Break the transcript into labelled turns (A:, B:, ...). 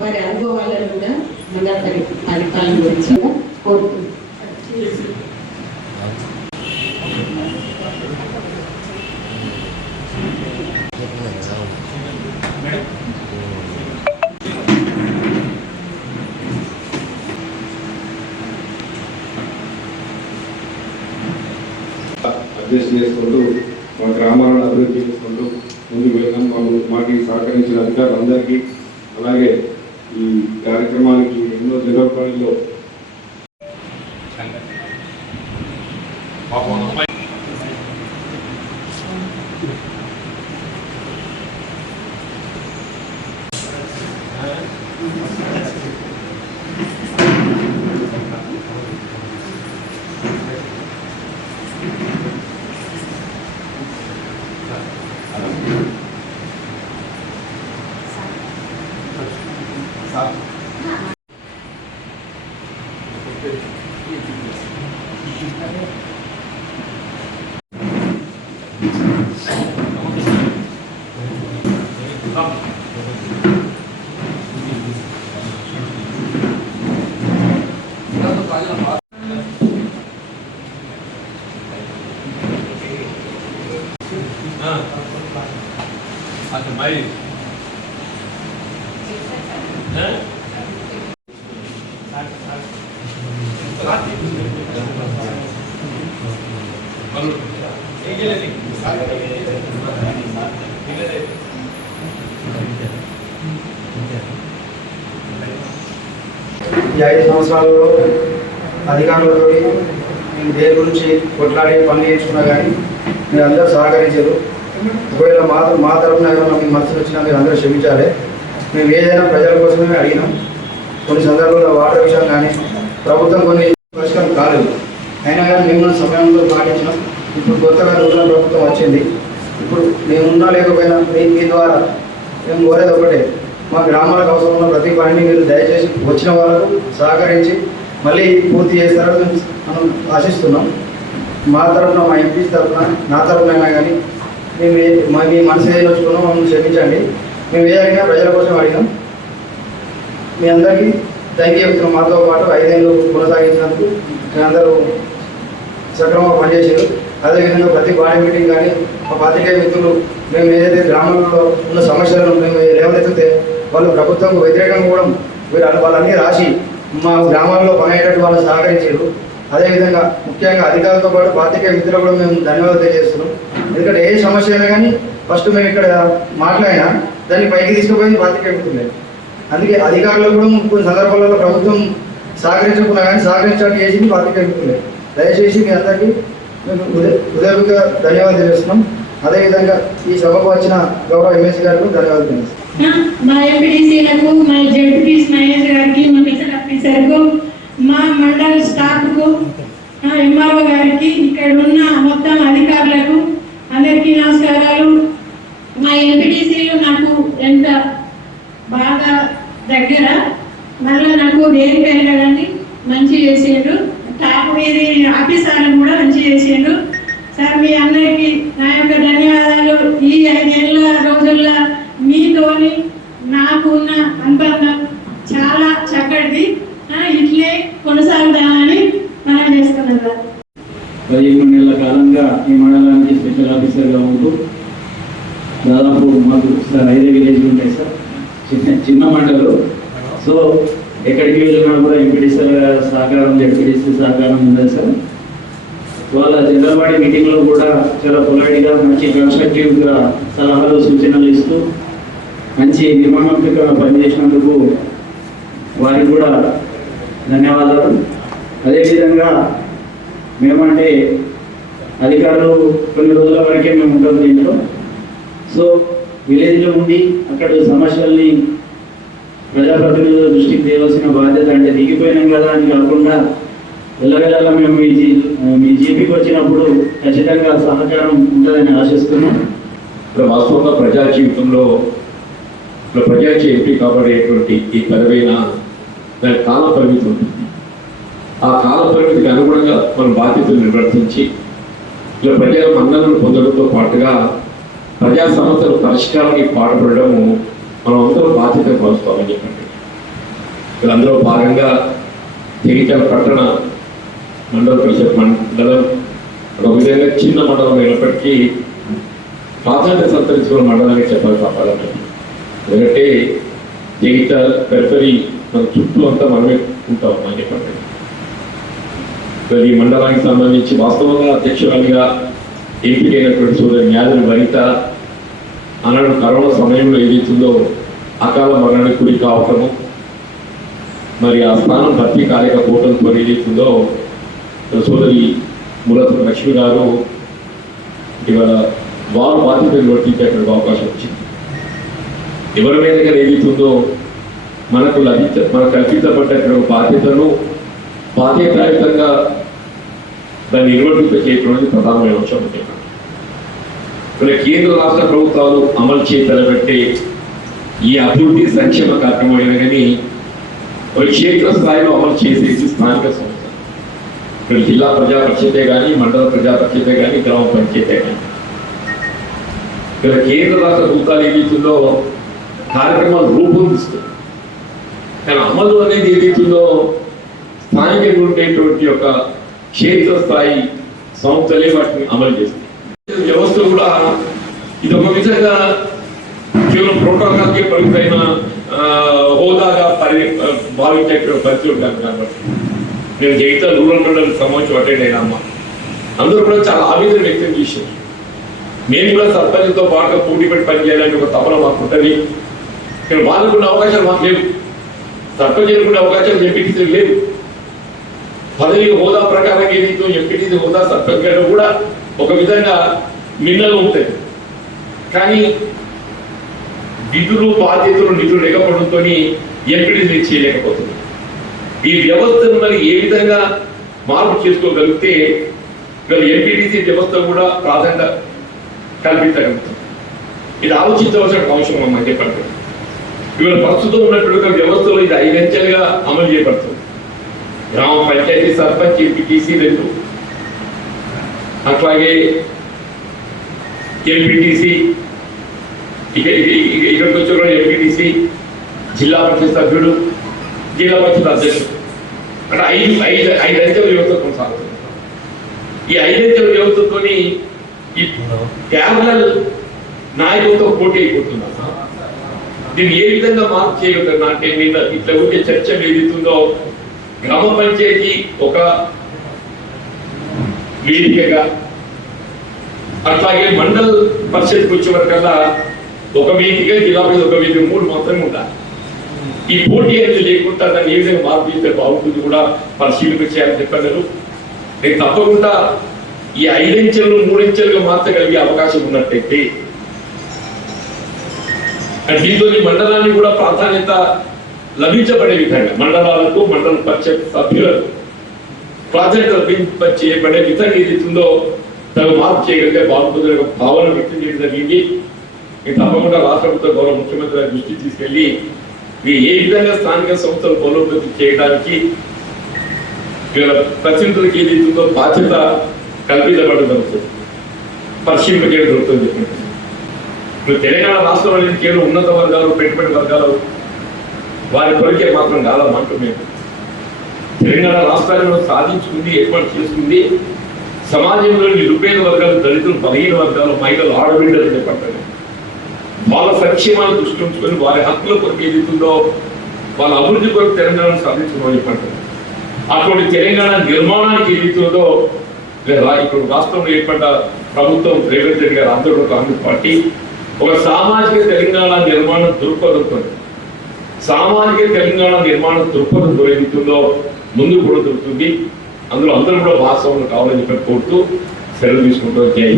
A: వారి అనుభవాలను కూడా మండలి పరిపాలన గురించి కోరుతున్నాను
B: అడ్జస్ట్ చేసుకుంటూ మా గ్రామాలను అభివృద్ధి చేసుకుంటూ ముందుకు వెళ్తాం మాకు మాకు ఈ సహకరించిన అధికారులందరికీ అలాగే ఈ కార్యక్రమానికి ఎన్నో జనపడిలో
C: అక్కడ మరి
D: ఈ ఐదు సంవత్సరాలలో అధికారులతో మేము దేని గురించి కొట్లాడే పని నేర్చుకున్నా కానీ మీరు అందరూ సహకరించారు. ఒకవేళ మా మా తరఫున ఏమైనా మీ మనసులు వచ్చినా మీరు అందరూ క్షమించాలి. మేము ఏదైనా ప్రజల కోసమే అడిగినాం. కొన్ని సందర్భాల్లో వాటర్ విషయం కానీ ప్రభుత్వం కొన్ని పరిష్కారం కాలేదు. అయినా కానీ మేము సమయంలో పాటించినాం. ఇప్పుడు కొత్తగా నూతన ప్రభుత్వం వచ్చింది. ఇప్పుడు మేము ఉన్నా లేకపోయినా మీ మీ ద్వారా మేము కోరేది ఒకటే మా గ్రామాలకు అవసరం ఉన్న ప్రతి పనిని మీరు దయచేసి వచ్చిన వాళ్ళకు సహకరించి మళ్ళీ పూర్తి చేస్తారని మనం ఆశిస్తున్నాం. మా తరఫున మా ఎంపీ తరఫున నా తరఫున అయినా కానీ మేము ఏ- మా మీ మనసు ఏది వచ్చుకున్నాం మమ్మల్ని క్షమించండి. మేము ఏ అడిగినా ప్రజల కోసం అడిగాం మీ అందరికీ థ్యాంక్ యూ చెప్తున్నాం. మాతో పాటు ఐదేళ్ళు కొనసాగించినందుకు మీ అందరూ సక్రమంగా పనిచేశారు. అదేవిధంగా ప్రతి బాడీ మీటింగ్ కానీ మా పాత్రికేయ మిత్రులు మేము ఏదైతే గ్రామంలో ఉన్న సమస్యలను మేము లేవనెత్తితే వాళ్ళు ప్రభుత్వంకు వ్యతిరేకంగా కూడా వీరు వాళ్ళన్నీ రాసి మా గ్రామాల్లో పనిచేటట్టు వాళ్ళు సహకరించారు. అదేవిధంగా ముఖ్యంగా అధికారులతో పాటు పాత్రికేయ మిత్రులు కూడా మేము ధన్యవాదాలు తెలియజేస్తున్నాం. ఎందుకంటే ఏ సమస్య అయినా కానీ ఫస్ట్ మేము ఇక్కడ మాట్లాడినా దాన్ని పైకి తీసుకుపోయింది పాత్రికేయ మిత్రులే అందుకే అధికారులు కూడా కొన్ని సందర్భాలలో ప్రభుత్వం సహకరించకుండా కానీ సహకరించడానికి చేసింది పాత్రికేయ మిత్రులే దయచేసి మీ అందరికీ మేము హృదయ ధన్యవాదాలు తెలుస్తున్నాం అదేవిధంగా ఈ సభకు వచ్చిన గౌరవ ఎమ్మెల్సీ గారికి ధన్యవాదాలు తెలియజేస్తున్నాం.
E: మా ఎంపీడీసీలకు మా జడ్పీస్ మహేష్ గారికి మా మిషన్ ఆఫీసర్కు మా మండల స్టాఫ్కు ఎంఆర్ఓ గారికి ఇక్కడ ఉన్న మొత్తం అధికారులకు అందరికీ నమస్కారాలు. మా ఎంపీటీసీలు నాకు ఎంత బాగా దగ్గర మళ్ళీ నాకు దేనికైనా కానీ మంచి చేసిండ్రు. టాప్ మీది ఆఫీసర్లు కూడా మంచి చేసిండ్రు. సార్ మీ అందరికీ నా యొక్క ధన్యవాదాలు. ఈ ఐదేళ్ళ రోజుల్లో మీతోని నాకున్న అనుబంధం చాలా చక్కటిది ఆ, ఇట్లే కొనసాగుదామని మనం చేస్తున్నాం సార్
F: పదిహేను నెలల కాలంగా ఈ మండలానికి స్పెషల్ ఆఫీసర్గా ఉంటూ దాదాపు మాకు సార్ ఐదే విలేజ్లు ఉంటాయి సార్. చిన్న చిన్న మండలు. సో ఎక్కడికి వెళ్ళినా కూడా ఎంపీడీసీ సహకారం ఎంపీడీసీ సహకారం ఉండదు సార్. వాళ్ళ జనరల్ మీటింగ్లో కూడా చాలా పొలైట్గా మంచి కన్స్ట్రక్టివ్గా సలహాలు సూచనలు ఇస్తూ మంచి నిర్మాణాత్మక పనిచేసినందుకు వారికి కూడా ధన్యవాదాలు. అదేవిధంగా మేమంటే అధికారులు కొన్ని రోజుల వరకే మేము ఉంటాం దీంట్లో. సో విలేజ్లో ఉండి అక్కడ సమస్యల్ని ప్రజాప్రతినిధుల దృష్టికి తేవాల్సిన బాధ్యత అంటే దిగిపోయినాం కదా అని కాకుండా వెళ్ళగల మేము మీ జీ మీ జీపీకి వచ్చినప్పుడు ఖచ్చితంగా సహకారం ఉంటుందని ఆశిస్తున్నాం.
G: ఇక్కడ వాస్తవంగా ప్రజా జీవితంలో ఇక్కడ ప్రజా ఎంపీ కాబడేటువంటి ఈ పదవైన దాని కాల పరిమితి ఉంటుంది. ఆ కాల పరిమితికి అనుగుణంగా మనం బాధ్యతలు నిర్వర్తించి ఇలా ప్రజల మన్ననలు పొందడంతో పాటుగా ప్రజా సమస్యల పరిష్కారానికి పాటుపడము మనం అందరూ బాధ్యత పంచుకోవాలని చెప్పండి వీళ్ళందరూ భాగంగా జగిత్యాల పట్టణ మండల పరిషత్ మండలం ఒక విధంగా చిన్న మండలం అయినప్పటికీ ప్రాధాన్యత సంతరించుకున్న మండలానికి చెప్పాలి తప్పాలంటే ఎందుకంటే జగిత్యాల పెరిఫరీ మన చుట్టూ అంతా మనమే ఉంటాం అని చెప్పండి. ఈ మండలానికి సంబంధించి వాస్తవంగా అధ్యక్షురాలిగా ఎంపికైనటువంటి సోదరి న్యాయులు వనిత అనడం కరోనా సమయంలో ఏదైతుందో అకాల మరణానికి గురి కావటము మరి ఆ స్థానం భర్తీ కాలేకపోవడంతో ఏదైతుందో సోదరి ములత లక్ష్మి గారు ఇవాళ వారు బాధ్యతలు వర్తించేటువంటి అవకాశం వచ్చింది. ఎవరి మీదగా ఏదైతుందో మనకు లభించ మనకు కల్పించబడ్డటువంటి బాధ్యతను బాధ్యతాయుతంగా దాన్ని నిర్వర్తింప చేయడం అనేది ప్రధానమైన అంశం అనుకుంటున్నాను మన కేంద్ర రాష్ట్ర ప్రభుత్వాలు అమలు చేయతలబెట్టే ఈ అభివృద్ధి సంక్షేమ కార్యక్రమం అయినా కానీ ఒక క్షేత్ర స్థాయిలో అమలు చేసేసి స్థానిక సంస్థ. ఇక్కడ జిల్లా ప్రజా పరిషతే కానీ మండల ప్రజా పరిషతే కానీ గ్రామ పంచాయతే కానీ ఇక్కడ కేంద్ర రాష్ట్ర ప్రభుత్వాలు ఏదైతుందో కార్యక్రమాలు రూపొందిస్తుంది కానీ అమలు అనేది ఏదైతుందో స్థానికంగా ఉండేటువంటి యొక్క క్షేత్ర స్థాయి సంస్థలే వాటిని అమలు చేస్తాయి. వ్యవస్థ కూడా ఇది ఒక విధంగా కేవలం ప్రోటోకాల్కే పరిమితమైన హోదాగా పరి భావించేటువంటి పరిస్థితి ఉంటాను కాబట్టి. నేను జగిత్యాల రూరల్ మండలి సమావేశం అటెండ్ అమ్మ. అందరూ కూడా చాలా ఆవేదన వ్యక్తం చేశారు. మేము కూడా సర్పంచ్తో పాటుగా పోటీ పెట్టి పనిచేయాలని ఒక తపన మాకు ఉంటుంది. వాళ్ళకున్న అవకాశాలు మాకు లేవు. సర్పంచ్ ఎన్నుకునే అవకాశాలు ఎంపీటీసీ లేదు. పదవి హోదా ప్రకారం ఏదైతే ఎంపీటీసీ హోదా సర్పంచ్ కూడా ఒక విధంగా మిన్నలు ఉంటాయి. కానీ విధులు బాధ్యతలు నిధులు లేకపోవడంతో ఎంపీటీసీ చేయలేకపోతుంది. ఈ వ్యవస్థను మరి ఏ విధంగా మార్పు చేసుకోగలిగితే ఇవాళ ఎంపీటీసీ వ్యవస్థ కూడా ప్రాధాన్యత కల్పించగలుగుతుంది. ఇది ఆలోచించవలసిన అవసరం అమ్మని చెప్పండి ఇవాళ ప్రస్తుతం ఉన్నటువంటి ఒక వ్యవస్థలో ఇది ఐదంచెలుగా అమలు చేయబడుతుంది. గ్రామ పంచాయతీ సర్పంచ్ ఎంపీటీసీ రెండు అట్లాగే ఎంపీటీసీ ఇక ఇక్కడికి వచ్చిన ఎంపీటీసీ జిల్లా పరిషత్ సభ్యుడు జిల్లా పరిషత్ అధ్యక్షుడు. అంటే ఐదు ఐదు ఐదు అంచెల వ్యవస్థ కొనసాగుతుంది. ఈ ఐదు అంచెల వ్యవస్థతోని ఈ ప్యారల నాయకులతో పోటీ అయిపోతున్నారు దీన్ని ఏ విధంగా మార్పు చేయగలుగుతారు? అంటే మీద ఇట్లా ఉంటే చర్చ ఏదైతుందో గ్రామ పంచాయతీ ఒక వేదికగా అట్లాగే మండల్ పరిషత్కి వచ్చేవరకల్లా ఒక వేదిక జిల్లా పరిషత్ ఒక వేదిక మూడు మాత్రమే ఉండాలి. ఈ పోటీ అనేది లేకుండా దాన్ని ఏ విధంగా మార్పు చేస్తే బాగుంటుంది కూడా పరిశీలన చేయాలని చెప్పారు నేను తప్పకుండా ఈ ఐదంచెలు మూడంచెలుగా మార్చగలిగే అవకాశం ఉన్నట్టయితే దీంతో ఈ మండలాన్ని కూడా ప్రాధాన్యత లభించబడే విధంగా మండలాలకు మండల పరిషత్ సభ్యులకు ప్రాధాన్యత లభింపచేయబడే విధంగా ఏదైతుందో తను మార్పు చేయగలిగే బాగుంటుంది భావన వ్యక్తం చేయడం జరిగింది. ఇది తప్పకుండా రాష్ట్ర ప్రభుత్వ గౌరవ ముఖ్యమంత్రి దృష్టి దృష్టికి తీసుకెళ్ళి ఇవి ఏ విధంగా స్థానిక సంస్థలు బలోపేతం చేయడానికి వీళ్ళ ప్రతినిధులకు ఏదైతుందో బాధ్యత కల్పించబడడం జరుగుతుంది. పరిశీలింపజేయడం జరుగుతుంది ఇప్పుడు తెలంగాణ రాష్ట్రం కేవలం ఉన్నత వర్గాలు పెట్టుబడి వర్గాలు వారి కొరికే మాత్రం కాదమ్మంటూ మేము. తెలంగాణ రాష్ట్రాలను సాధించుకుంది ఏర్పాటు చేసుకుంది. సమాజంలోని నిరుపేద వర్గాలు దళితులు బలహీన వర్గాలు మహిళలు ఆడబిడ్డలు చెప్పండి వాళ్ళ సంక్షేమాన్ని దృష్టి ఉంచుకొని వారి హక్కుల కొరకు ఏదైతుందో వాళ్ళ అభివృద్ధి కొరకు తెలంగాణను సాధించమని చెప్పండి అటువంటి తెలంగాణ నిర్మాణానికి ఏదైతుందో ఇప్పుడు రాష్ట్రంలో ఏర్పడ్డ ప్రభుత్వం రేవంత్ రెడ్డి గారు ఆంధ్రప్రదేశ్ కాంగ్రెస్ పార్టీ ఒక సామాజిక తెలంగాణ నిర్మాణం దృక్పథంతో సామాజిక తెలంగాణ నిర్మాణ దృక్పథం ఏదైతుందో ముందు కూడా దొరుకుతుంది. అందులో అందరూ కూడా వాస్తవం కావాలని చెప్పి కోరుతూ సెలవు తీసుకుంటూ జై